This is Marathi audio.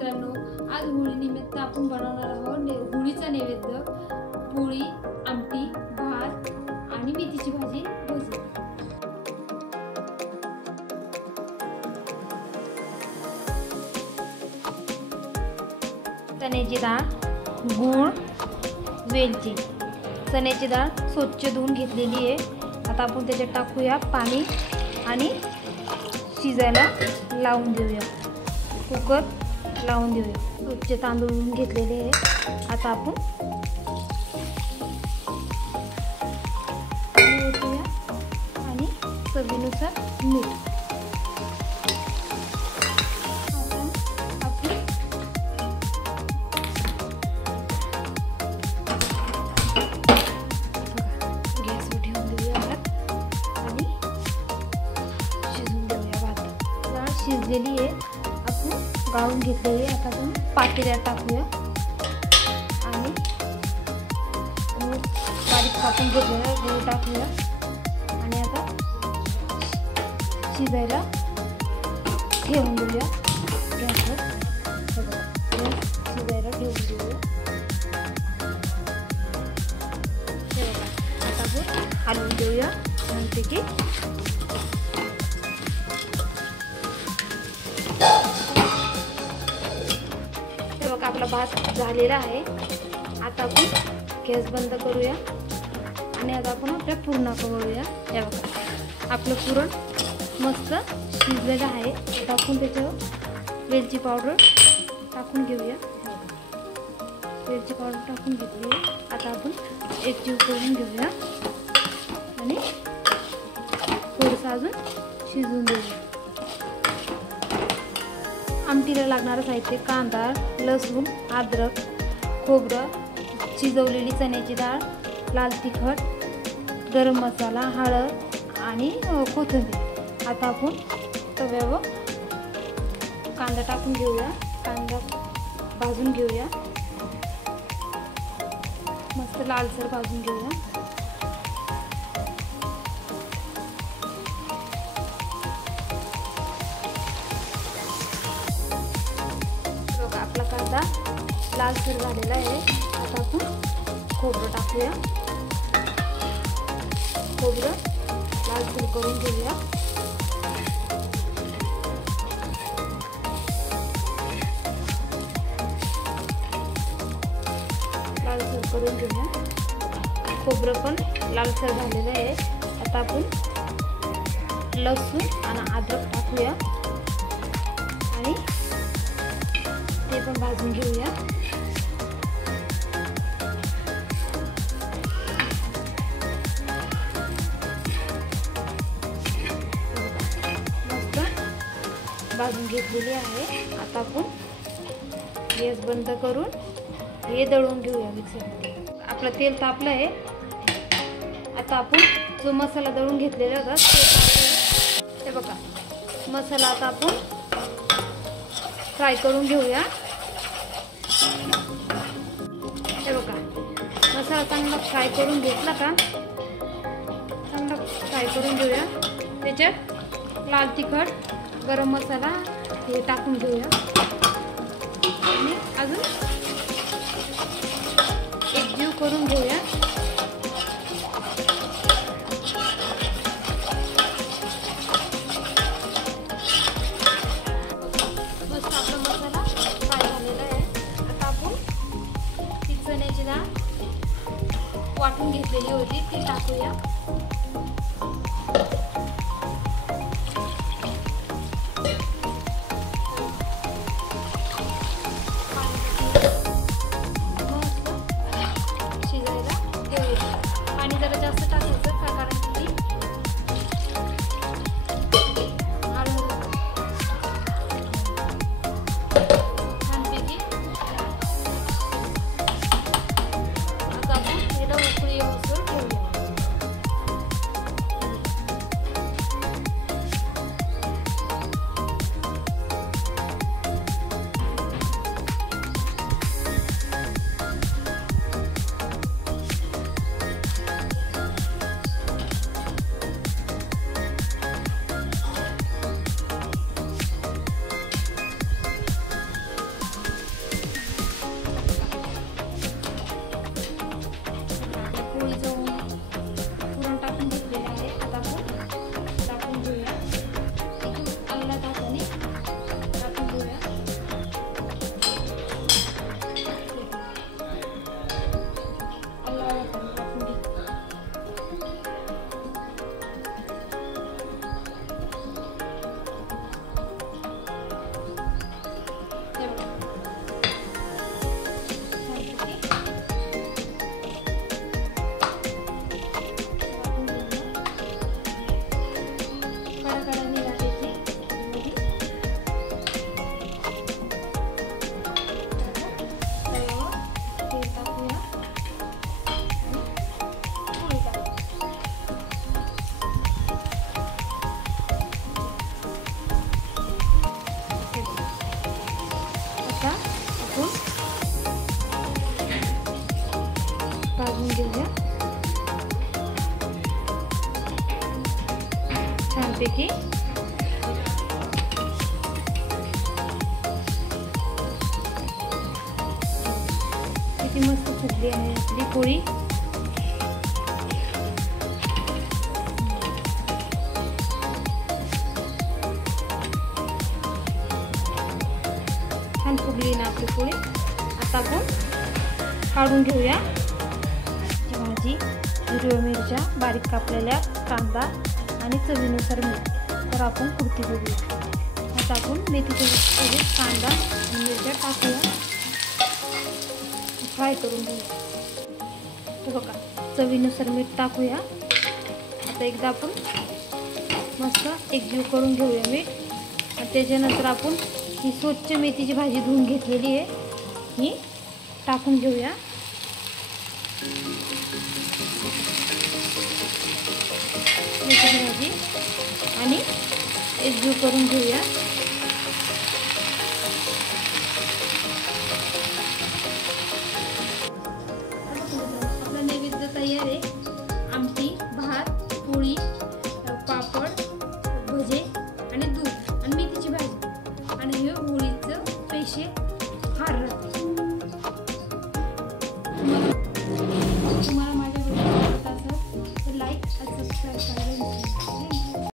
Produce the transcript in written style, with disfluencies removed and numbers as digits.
मित्रांनो, आज होळी निमित्त आपण बनवणार आहोत होळीचा नैवेद्य पोळी, आमटी, भात आणि मेथीची भाजी भजी। चण्याची डाळ, गूळ, वेलची। चण्याची डाळ स्वच्छ धुवून घेतलेली आहे। आता आपण त्याच्यात टाकूया पाणी आणि शिजायला लावून देऊया। कुकर लावून देऊया। स्वच्छ तांदूळ धुवून घेतलेले आहे। आता आपण ओतूया आणि चवीनुसार मीठ। गॅसवर ठेवून देऊया भात आणि शिजून देऊया। भात डाळ शिजलेली आहे, आपण गाळून घेतलेली आहे। आता आपण पातेल्यात टाकूया आणि बारीक कापून घेतलेला गूळ टाकूया आणि आता शिजायला ठेवून देऊया गॅसवर। शिजायला ठेवून देऊया। आता आपण हलवून देऊया छानपैकी। आपला भात झालेला आहे। आता आपण गॅस बंद करूया आणि आता आपण आपल्या पुरणाचं वळूया। हे बघा, आपलं पुरण मस्त शिजलेलं आहे। आता आपण त्याच्यावर वेलची पावडर टाकून घेऊया। वेलची पावडर टाकून घेतली आहे। आता आपण एकजीव करून घेऊया आणि थोडंसं अजून शिजवून देऊया। आमटीला लागणारं साहित्य: कांदा, लसूण, अद्रक, खोबरं, शिजवलेली चण्याची डाळ, लाल तिखट, गरम मसाला, हळद आणि कोथिंबीर। आता आपण तव्यावर कांदा टाकून घेऊया। कांदा भाजून घेऊया, मस्त लालसर भाजून घेऊया। आपला कांदा लालसर झालेला आहे। आता आपण खोबरं टाकूया। खोबरं लालसर करून घेऊया। लालसर करून घेऊया। खोबरं पण लालसर झालेलं आहे। आता आपण लसूण आणि अद्रक टाकूया आणि ते पण भाजून घेऊया। मस्त भाजून घेतलेली आहे। आता आपण गॅस बंद करून हे दळून घेऊया मिक्सरमध्ये। आपलं तेल तापलं आहे। आता आपण जो मसाला दळून घेतलेला होता ते बघा, मसाला आता आपण फ्राय करून घेऊया। हे बघा, मसाला चांगला फ्राय करून घेतला का, चांगला फ्राय करून घेऊया। त्याच्यात लाल तिखट, गरम मसाला हे टाकून घेऊया आणि अजून एकजीव करून घेऊया। चण्याची डाळ वाटून घेतलेली होती ती टाकूया। शिजायला देऊया। पाणी जरा जास्त टाकायचं का, कारण की छानपैकी उकळी येऊन ठेवूया। मोठी. किती मस्त फुगली आहे आपली पोळी. छान फुगली ना आपली पोळी. आता आपण काढून घेऊया. भाजी, हिरव्या मिरच्या, बारीक कापलेल्या कांदा आणि चवीनुसार मीठ. तर आपण कुर्ती बघूया. आता आपण मेथीच्या कांदा आणि मिरच्या टाकूया, फ्राय करून घेऊया. तर बघा, चवीनुसार मीठ टाकूया. आता एकदा आपण मस्त एकजीव करून घेऊया मीठ. आणि त्याच्यानंतर आपण ही स्वच्छ मेथीची भाजी धुवून घेतलेली आहे, ही टाकून घेऊया. मेथीची भाजी आणि एकजीव करून घेऊया. आपला नैवेद्य तयार आहे. आमटी, भात, पोळी, पापड, भजे आणि दूध आणि मेथीची भाजी आणि हे होळीचं स्पेशल